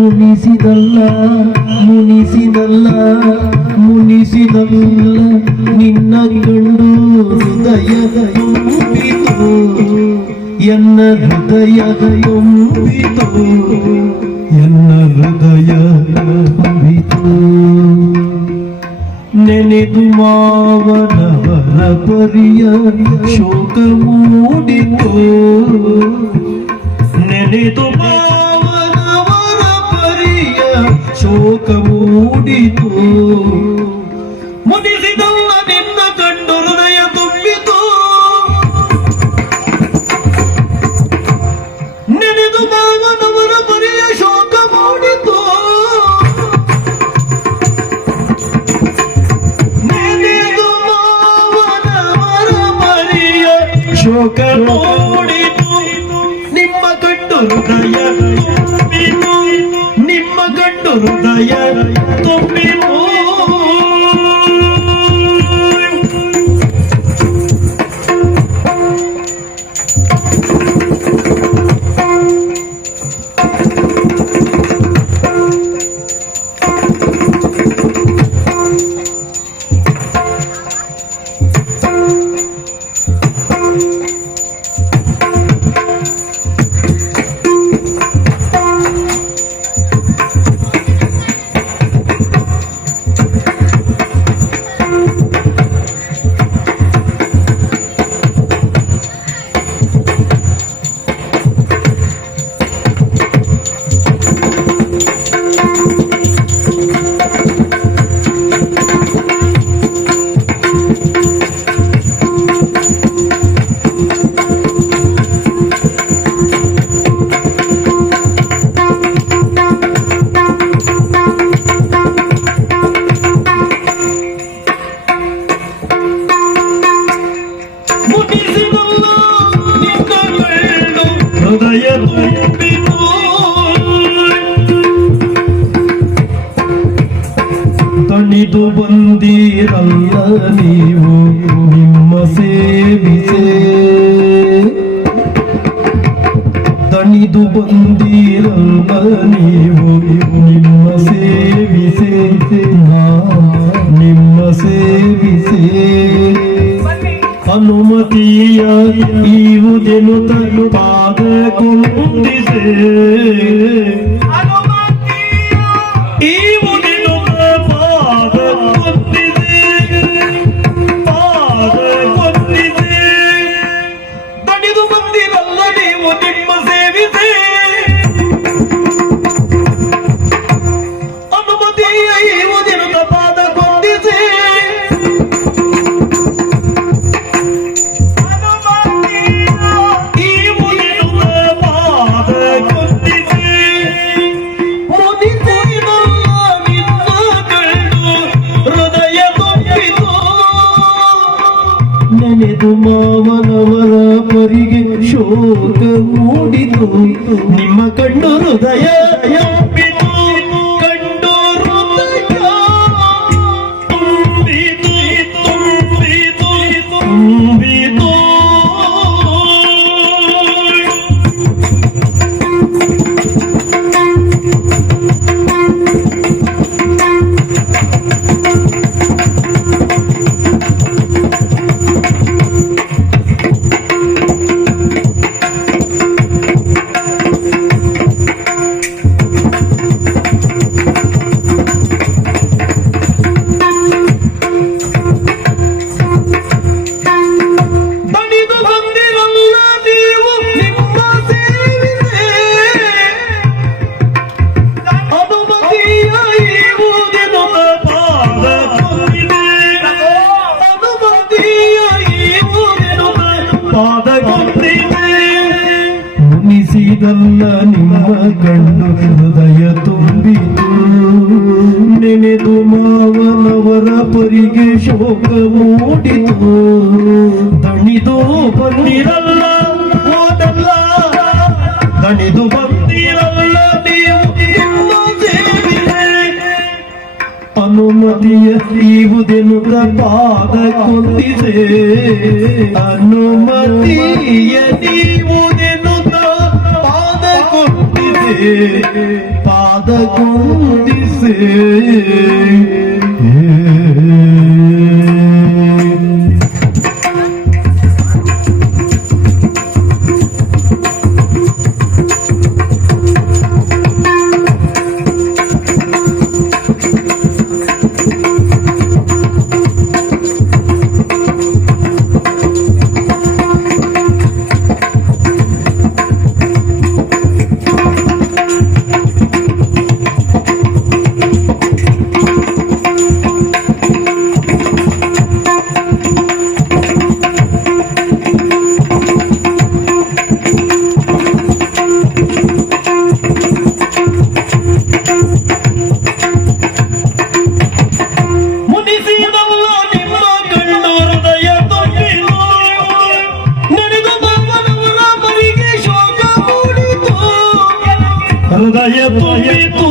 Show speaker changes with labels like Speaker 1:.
Speaker 1: ಮುನಿಸಿದಲ್ಲ ಮುನಿಸಿದಲ್ಲ ಮುನಿಸಿದಲ್ಲ. ನಿನ್ನ ಕಂಡು ಹೃದಯದ ತುಂಬಿತು ಎನ್ನ ಹೃದಯದ ತುಂಬಿತು ಎನ್ನ ಹೃದಯ ತುಂಬಿತು ನೆನೆದು ಮಾವನವರ ಪರಿಯ ಶೋಕ ಮೂಡಿತು. ನೆನೆದು ಪರಿಯ ಶೋಕ ಮೂಡಿತು ಮುನಿಸಿದಲ್ಲ ನಿನ್ನ ಕಂಡು ಹೃದಯ ತುಂಬಿತು. ನೆನೆದು ಮಾವನವರ ಪರಿಯ ಶೋಕ ಮೂಡಿತು. ನೆನೆದು ಮಾವನವರ ಪರಿಯ ಶೋಕ ಮೂಡಿತು. ನಿಮ್ಮ ಕಂಡು ಹೃದಯ ಕಂಡು ಹೃದಯ ತುಂಬಿತು ಹೃದಯ ತಣಿದು ಬಂದಿರಲ್ಲ ನೀವು ನಿಮ್ಮ ಸೇವಿಸೆ. ತಣಿದು ಬಂದಿರಲ್ಲ ನೀವು ನಿಮ್ಮ ಸೇವಿಸೆ. ನಿಮ್ಮ ಸೇವಿಸೆ. ಅನುಮತಿಯ ಈವುದೆನು ತನು को मुंडी से ಮಾವನವರ ಪರಿಗೆ ಶೋಕ ಮೂಡಿತು. ನಿಮ್ಮ ಕಣ್ಣು ಹೃದಯ ಮುನಿಸಿದಲ್ಲ ನಿಮ್ಮ ಕಣ್ಣು ಹೃದಯ ತುಂಬಿತು. ನೆನೆದು ಮಾವನವರ ಪರಿಗೆ ಶೋಕ ಮೂಡಿತು. ದಣಿದು ಬಂದಿರಲ್ಲ ಹೋದಲ್ಲ ದಣಿದು ಬಂದಿರಲ್ಲ ನೀವು ಅನುಮತಿಯ ಸೀವುದೆನು ಪಾದ ಕುಂದಿದೆ. ಅನುಮತಿಯ ನೀವುದೆನು ಪಾದ Rodaje por mi tu